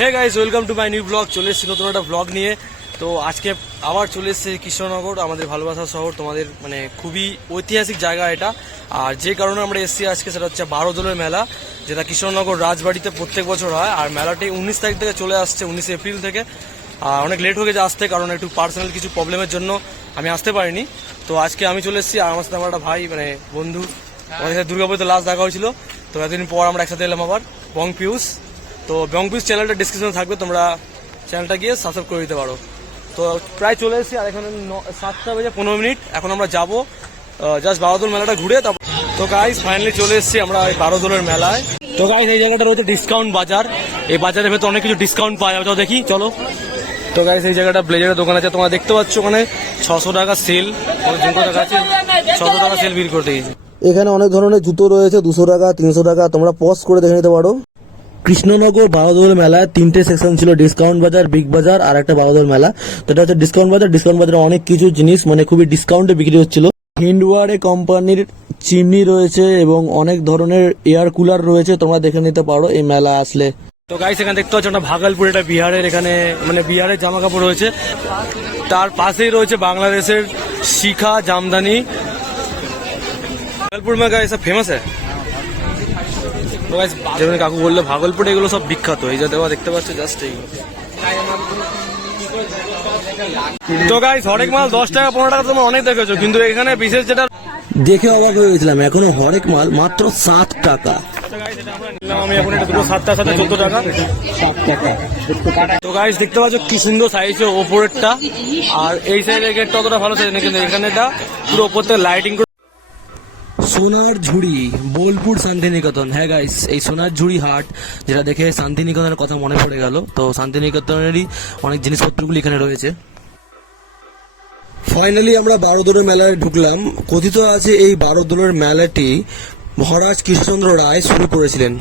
Hey guys, welcome to my new blog. চলে এসেছি নতুন একটা ব্লগ নিয়ে। তো আজকে আবার চলে এসেছি কৃষ্ণনগর, আমাদের ভালোবাসার শহর, তোমাদের মানে খুবই ঐতিহাসিক জায়গা এটা। আর যে কারণে আমরা এসেছি আজকে সেটা হচ্ছে বারোদোলের মেলা, যেটা কৃষ্ণনগর রাজবাড়িতে প্রত্যেক বছর হয়। আর মেলাটি 19 তারিখ থেকে চলে আসছে, 19 এপ্রিল থেকে। আর অনেক লেট হয়ে গেছে আসতে, কারণ একটু পার্সোনাল কিছু প্রবলেমের জন্য আমি আসতে পারিনি। তো আজকে আমি চলে এসেছি, আর আমার সাথে আমার একটা ভাই মানে বন্ধু, আমাদের সাথে দুর্গাপুরে লাস্ট দেখা হয়েছিল। তো এতদিন পর আমরা একসাথে এলাম আবার, বং পিউস। তো বং পিউস চ্যানেলটা ডিসক্রিপশনে থাকবে, তোমরা চ্যানেলটা গিয়ে সাবস্ক্রাইব করে দিতে পারো। তো প্রায় চলে এসেছি, আর এখানে 7:15। এখন আমরা যাবো জাস্ট বারোদোল মেলাটা ঘুরে। তো গাইস ফাইনালি চলে এসেছি আমরা এই বারোদোলের মেলায়। তো গাইস এই জায়গাটা রয়েছে ডিসকাউন্ট বাজার। এই বাজারের ভেতর অনেক কিছু ডিসকাউন্ট পাওয়া যাবে, তো দেখি চলো। তো গাইস এই জায়গাটা ব্লেজারের দোকান আছে, তোমরা দেখতে পাচ্ছ ওখানে 600 টাকা সেল, জুতো টাকা আছে 600 টাকা সেল বিল করতে গেছে। এখানে অনেক ধরনের জুতো রয়েছে, 200 টাকা 300 টাকা, তোমরা পজ করে দেখে নিতে পারো। কৃষ্ণনগর বারোদোল মেলায় 3টে সেকশন ছিল, ডিসকাউন্ট বাজার, বিগ বাজার আর একটা বারোদোল মেলা। তো এটা হচ্ছে ডিসকাউন্ট বাজার। ডিসকাউন্ট বাজারে অনেক কিছু জিনিস মানে খুবই ডিসকাউন্টে বিক্রি হচ্ছিল। হিন্ডওয়ারে কোম্পানির চিমনি রয়েছে এবং অনেক ধরনের এয়ার কুলার রয়েছে, তোমরা দেখে নিতে পারো এই মেলা আসলে। তো গাইস এখানে দেখতে পাচ্ছ একটা ভাগলপুর, এটা বিহারের, এখানে মানে বিহারের জামা কাপড় রয়েছে। তার পাশেই রয়েছে বাংলাদেশের শিখা জামদানি। ভাগলপুর में गाइस सब फेमस है। তো গাইস যেমন কাকু বললো ভাগলপুরে এগুলো সব বিখ্যাত, এই যে দেখতে পাচ্ছ জাস্ট এই। তো গাইস হরেক মাল 10 টাকা 15 টাকা তোমরা অনেক দেখেছো, কিন্তু এখানে বিশেষ যেটা দেখে অবাক হয়ে গেছিলাম, এখনো হরেক মাল মাত্র 7 টাকা। আমি এখন এটা দুটো 7 টাকা 14 টাকা। তো গাইস দেখতে পাচ্ছ কি সুন্দর সাইজ ওপরেরটা, আর এই সাইডের গেটটা অতটা ভালো সাইজ না, কিন্তু এখানেটা পুরো ওপর থেকে লাইটিং। সোনার ঝুড়ি, বোলপুর শান্তিনিকেতন। হ্যাঁ গাইস, এই সোনার ঝুড়ি হাট, যেটা দেখে শান্তিনিকেতনের কথা মনে পড়ে গেল। তো শান্তিনিকেতনেরই অনেক জিনিসপত্রগুলি এখানে রয়েছে। ফাইনালি আমরা বারোদোলের মেলায় ঢুকলাম। কথিত আছে এই বারোদোলের মেলাটি মহারাজ কৃষ্ণচন্দ্র রায় শুরু করেছিলেন।